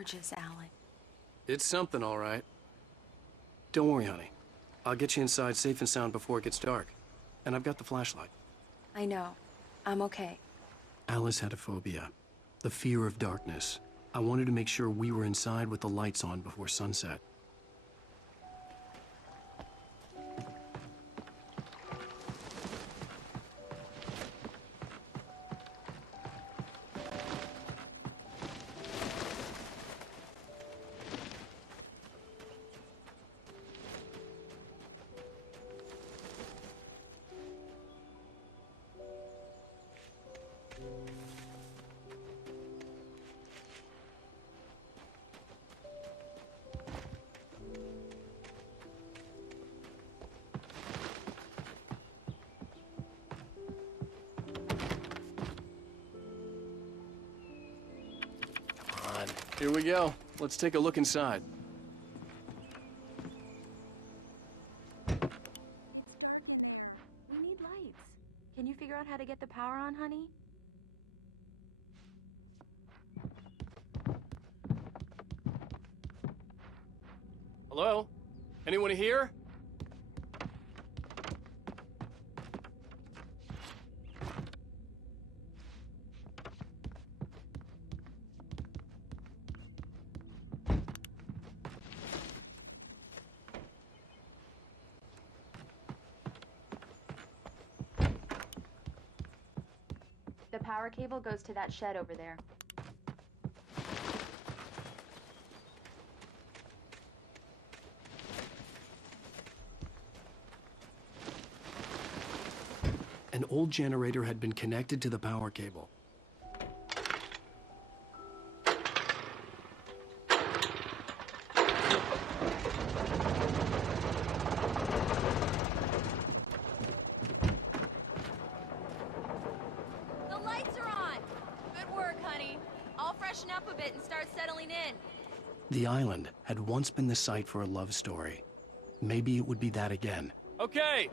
gorgeous, Alan. It's something, all right. Don't worry, honey. I'll get you inside safe and sound before it gets dark. And I've got the flashlight. I know. I'm okay. Alice had a phobia. The fear of darkness. I wanted to make sure we were inside with the lights on before sunset. Here we go. Let's take a look inside. We need lights. Can you figure out how to get the power on, honey? Hello? Anyone here? The power cable goes to that shed over there. An old generator had been connected to the power cable. The lights are on! Good work, honey. I'll freshen up a bit and start settling in. The island had once been the site for a love story. Maybe it would be that again. Okay,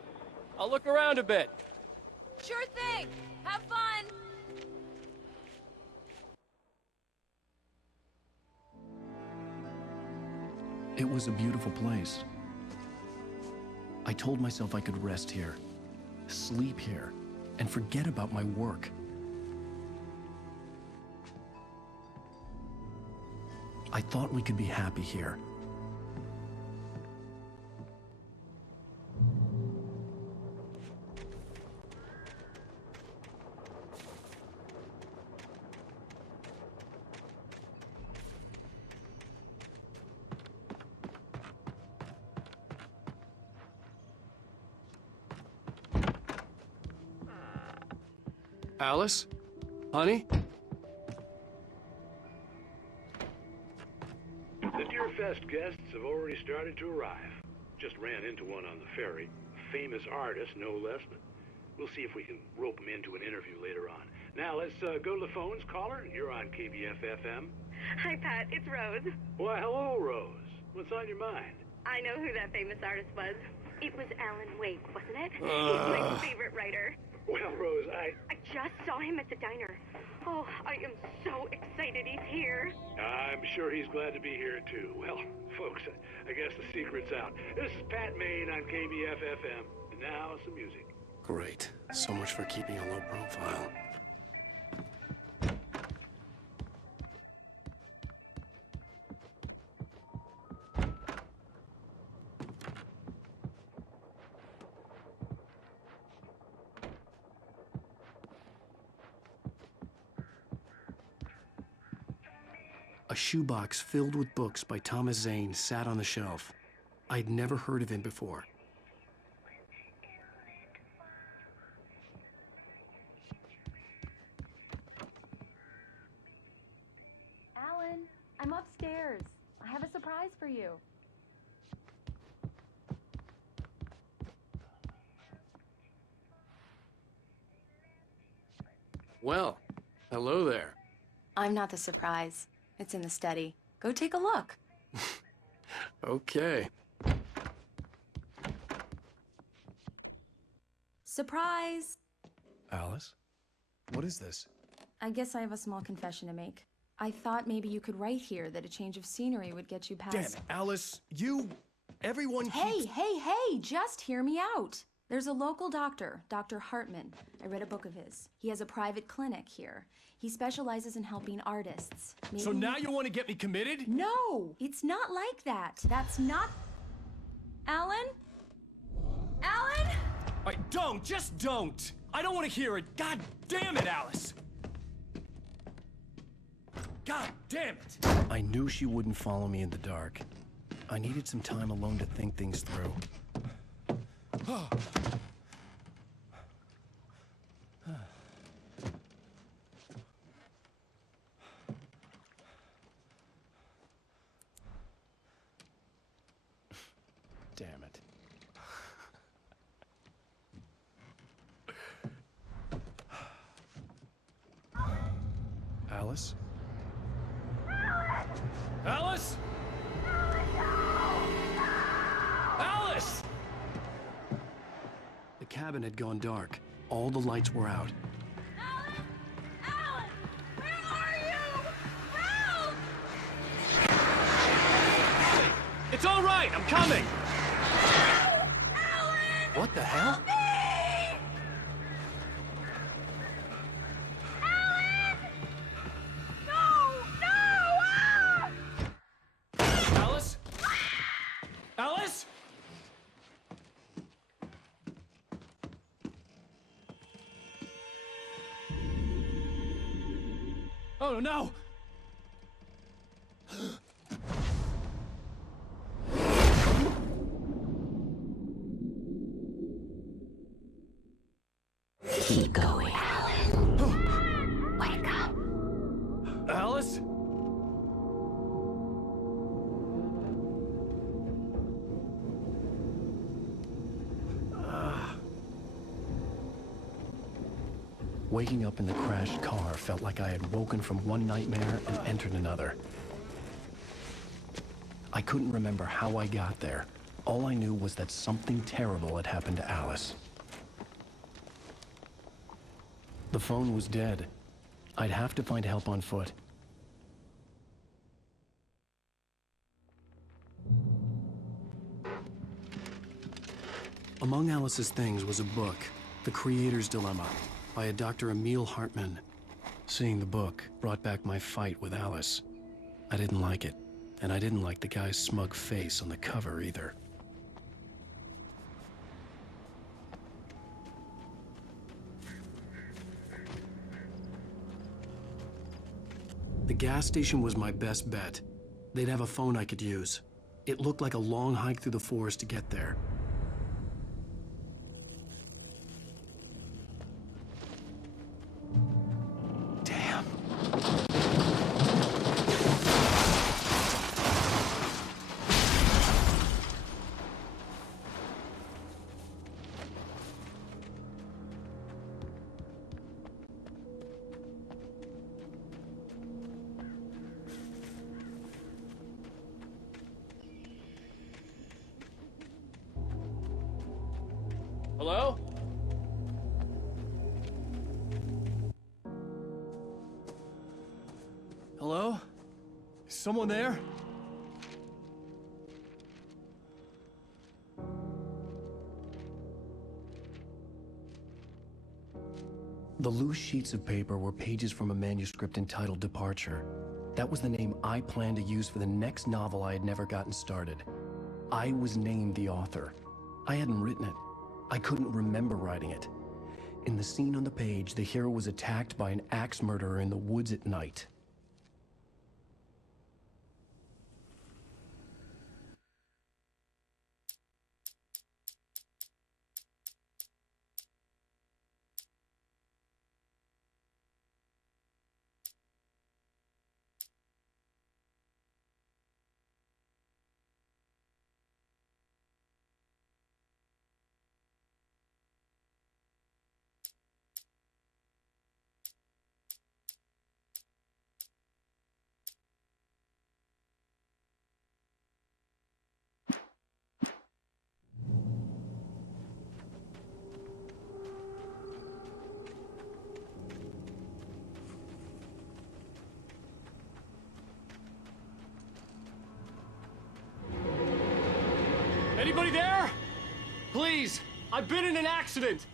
I'll look around a bit. Sure thing! Have fun! It was a beautiful place. I told myself I could rest here, sleep here, and forget about my work. I thought we could be happy here. Alice? Honey? The Deerfest guests have already started to arrive. Just ran into one on the ferry. Famous artist, no less, but we'll see if we can rope him into an interview later on. Now, let's go to the phones. Caller, you're on KBF-FM. Hi, Pat. It's Rose. Why, hello, Rose. What's on your mind? I know who that famous artist was. It was Alan Wake, wasn't it? He's my favorite writer. Well, Rose, I just saw him at the diner. Oh, I am so excited he's here. I'm sure he's glad to be here, too. Well, folks, I guess the secret's out. This is Pat Maine on KBF-FM. And now, some music. Great. So much for keeping a low profile. A shoebox filled with books by Thomas Zane sat on the shelf. I'd never heard of him before. Alan, I'm upstairs. I have a surprise for you. Well, hello there. I'm not the surprise. It's in the study. Go take a look. Okay. Surprise! Alice? What is this? I guess I have a small confession to make. I thought maybe you could write here that a change of scenery would get you past... Damn it, Alice. Everyone Hey, keeps... hey, just hear me out. There's a local doctor, Dr. Hartman. I read a book of his. He has a private clinic here. He specializes in helping artists. Maybe... So now you want to get me committed? No, it's not like that. That's not... Alan? Alan? Just don't! I don't want to hear it! God damn it, Alice! God damn it! I knew she wouldn't follow me in the dark. I needed some time alone to think things through. Damn it. Alice? Alice? Alice! The cabin had gone dark. All the lights were out. Alan! Alan! Where are you? Help! It's all right, I'm coming! Alan! What the hell? Alice? Alice? Oh no! Keep going, Alan. Wake up. Alice? Waking up in the crashed car felt like I had woken from one nightmare and entered another. I couldn't remember how I got there. All I knew was that something terrible had happened to Alice. The phone was dead. I'd have to find help on foot. Among Alice's things was a book, The Creator's Dilemma, by a Dr. Emil Hartman. Seeing the book brought back my fight with Alice. I didn't like it, and I didn't like the guy's smug face on the cover either. The gas station was my best bet. They'd have a phone I could use. It looked like a long hike through the forest to get there. Damn. Hello? Hello? Is someone there? The loose sheets of paper were pages from a manuscript entitled Departure. That was the name I planned to use for the next novel I had never gotten started. I was named the author. I hadn't written it. I couldn't remember writing it. In the scene on the page, the hero was attacked by an axe murderer in the woods at night. Anybody there? Please, I've been in an accident.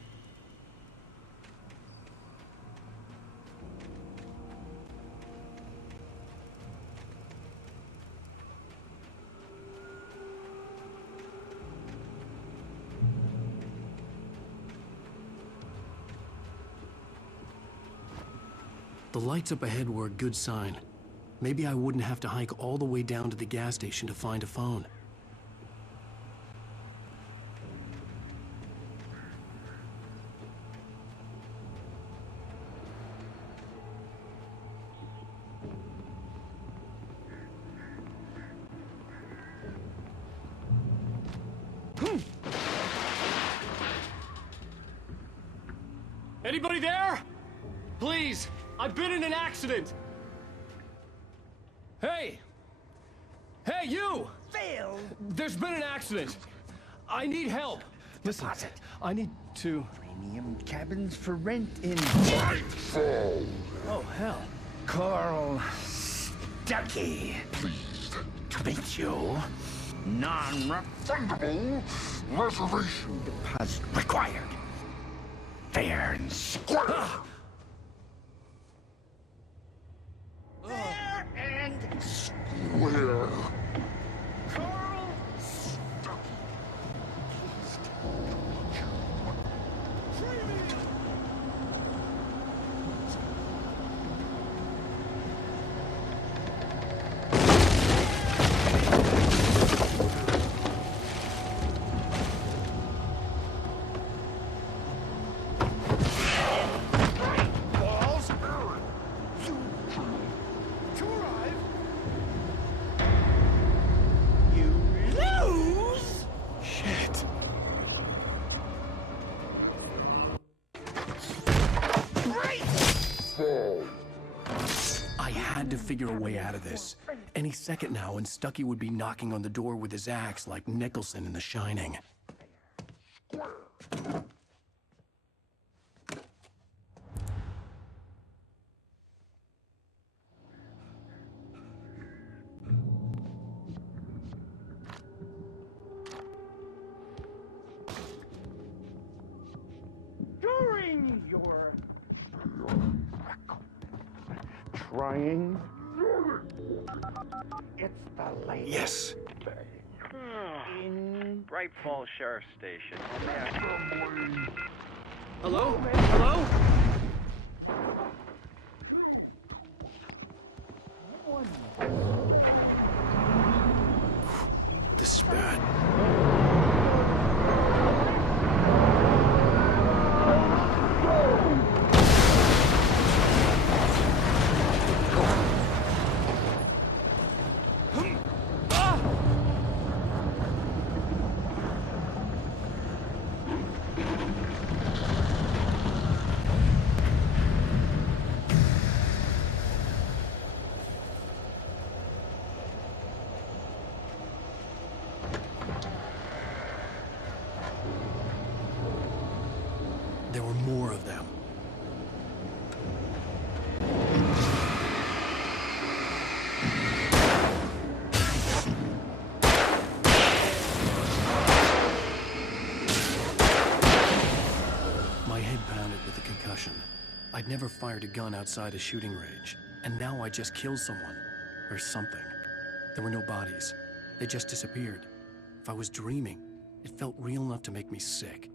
The lights up ahead were a good sign. Maybe I wouldn't have to hike all the way down to the gas station to find a phone. Anybody there? Please, I've been in an accident. Hey! Hey, you! Phil! There's been an accident. I need help. Listen, I need to... Premium cabins for rent in... Oh, hell. Carl Stuckey. Pleased to meet you. Non-refundable reservation deposit required. Fair and square. Fair and square. Carl Stuckey. Balls. To arrive. You lose. Shit. I had to figure a way out of this. Any second now, and Stuckey would be knocking on the door with his axe like Nicholson in The Shining. During your trying, it's the latest. Yes. In Bright Falls Sheriff Station. Hello? Hello? This is bad. There were more of them. My head pounded with the concussion. I'd never fired a gun outside a shooting range, and now I just killed someone. Or something. There were no bodies. They just disappeared. If I was dreaming, it felt real enough to make me sick.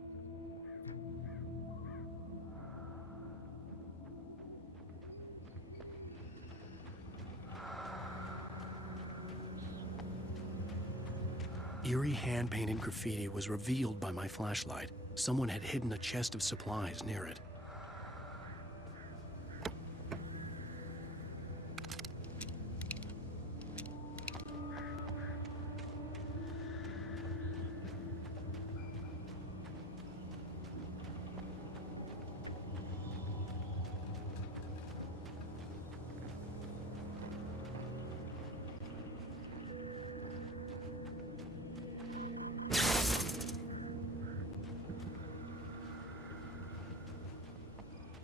Eerie hand-painted graffiti was revealed by my flashlight. Someone had hidden a chest of supplies near it.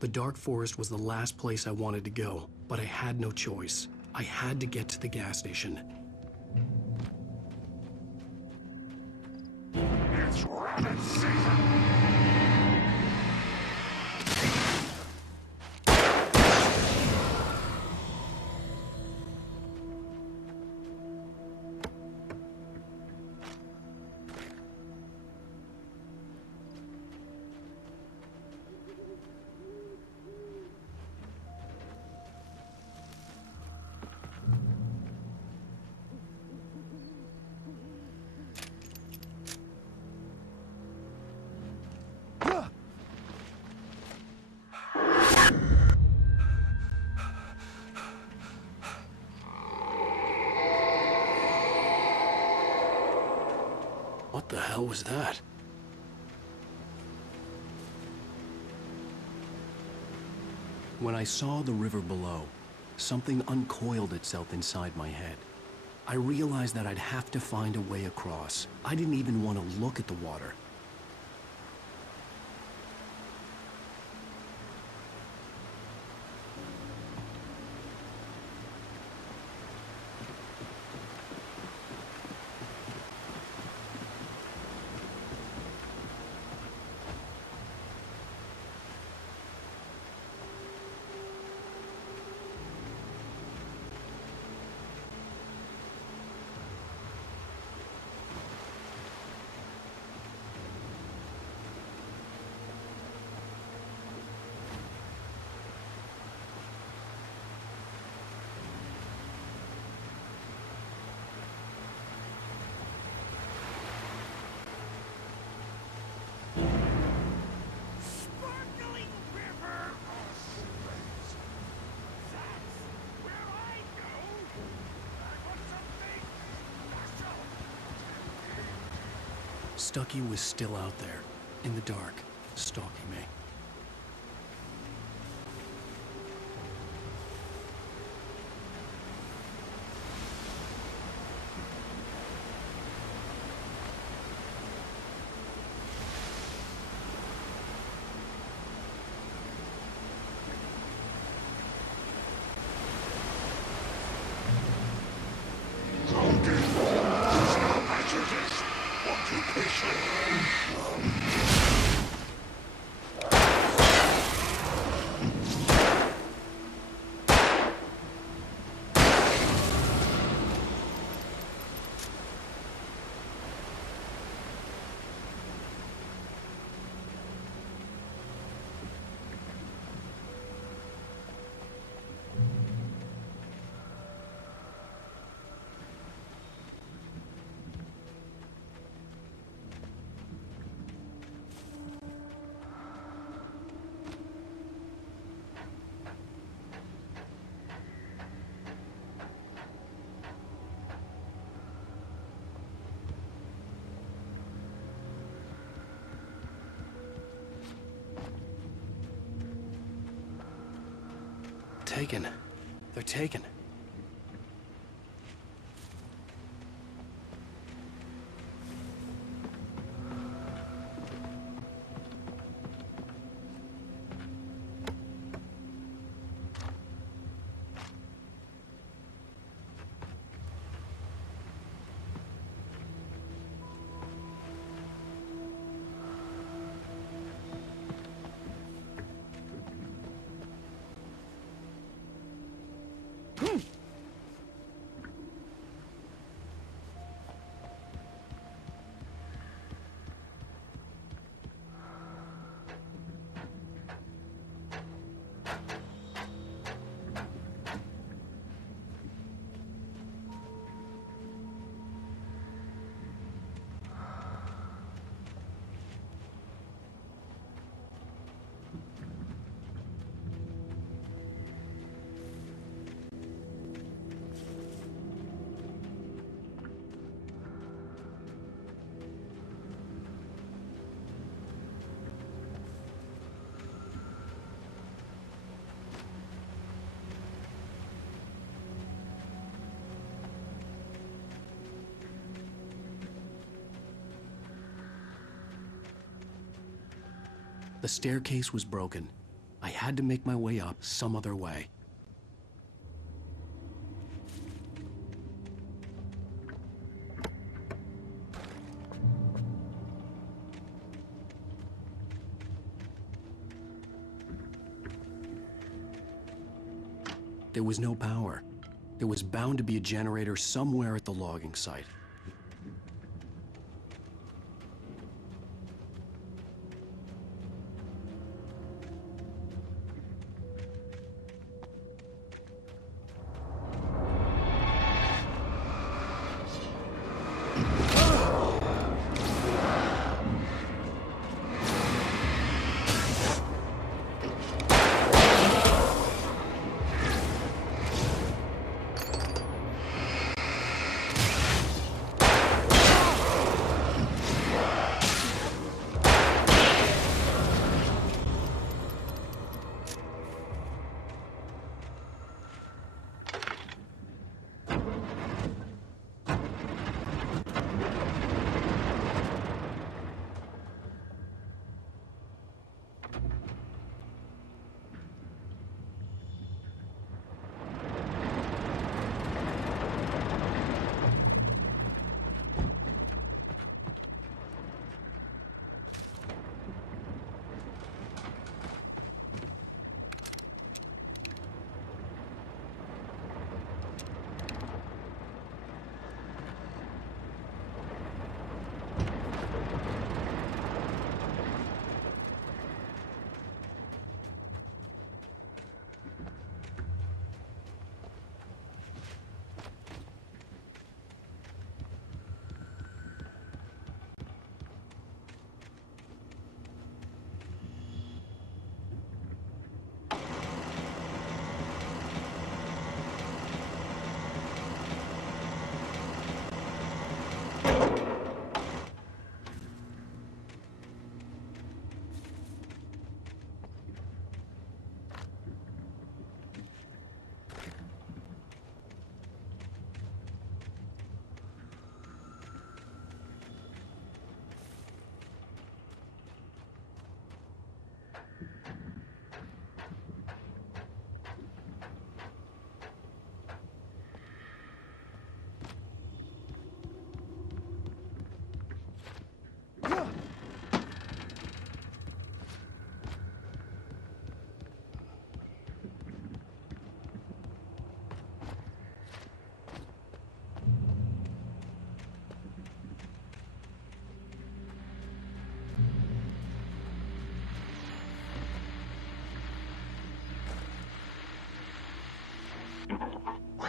The dark forest was the last place I wanted to go, but I had no choice. I had to get to the gas station. What the hell was that? When I saw the river below, something uncoiled itself inside my head. I realized that I'd have to find a way across. I didn't even want to look at the water. Stucky was still out there, in the dark, stalking me. Taken. They're taken. The staircase was broken. I had to make my way up some other way. There was no power. There was bound to be a generator somewhere at the logging site.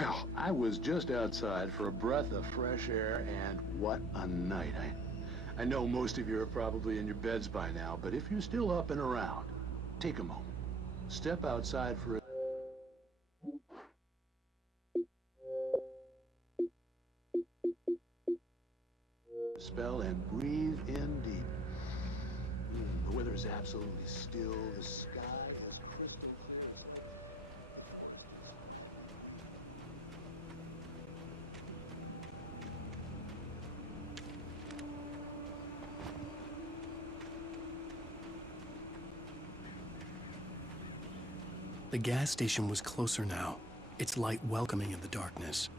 Well, I was just outside for a breath of fresh air, and what a night. I know most of you are probably in your beds by now, but if you're still up and around, take a moment. Step outside for a spell and breathe in deep. The weather is absolutely still. The sky is crystal clear. The gas station was closer now, its light welcoming in the darkness.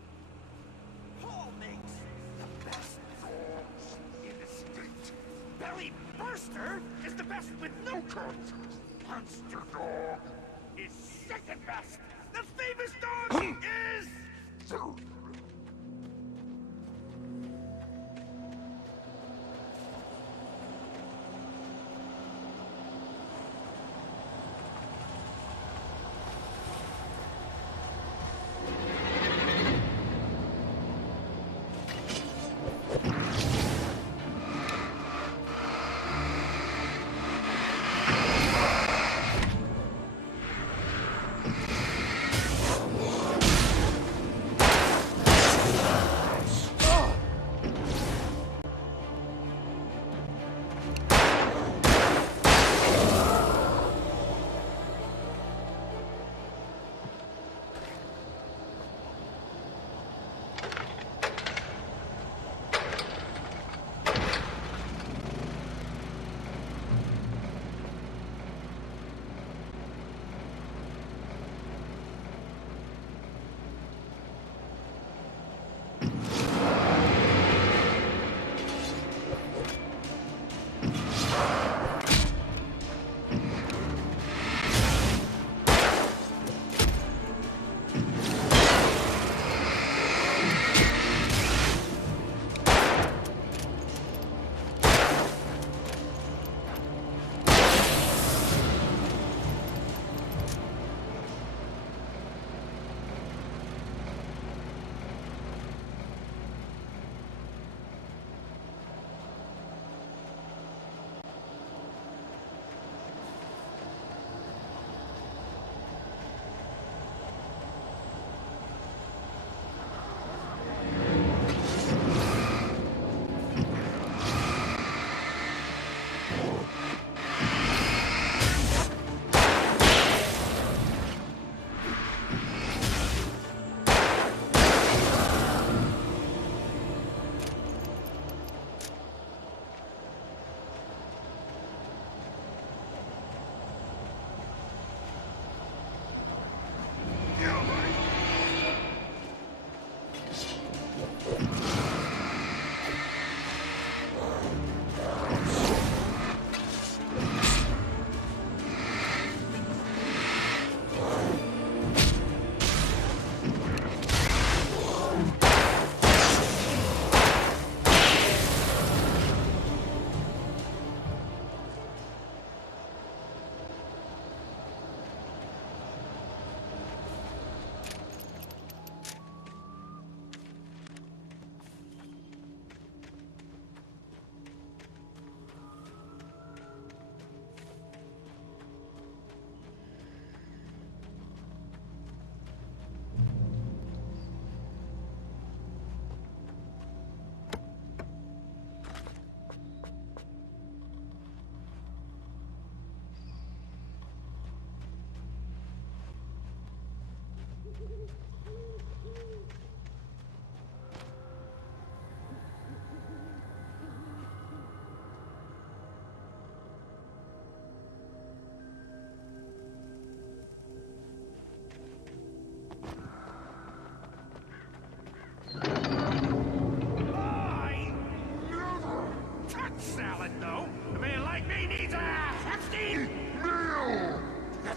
Paul makes the best dogs in the state. Belly Burster is the best with no contest. Monster Dog is second best. The famous dog is...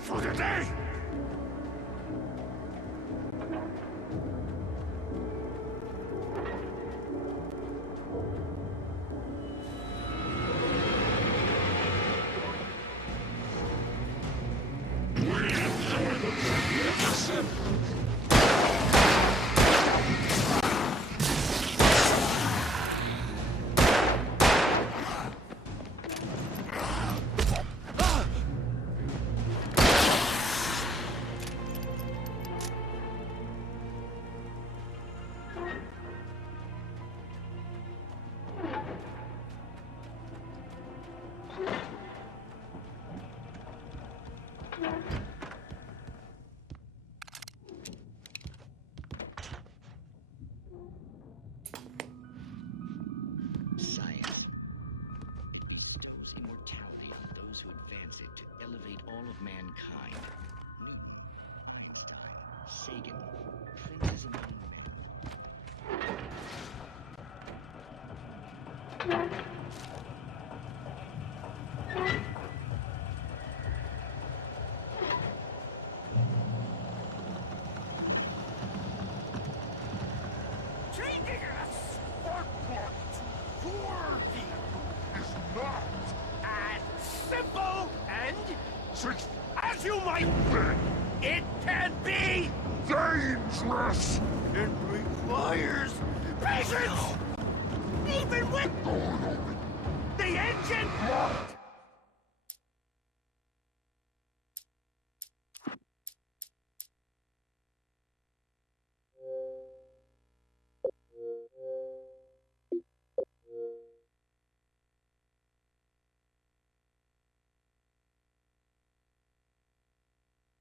for the day! Science. It bestows immortality on those who advance it to elevate all of mankind. Newton, Einstein, Sagan, princes among men. Changing a spark plug for you is not as simple and, as you might think, it can be dangerous. It requires patience, even with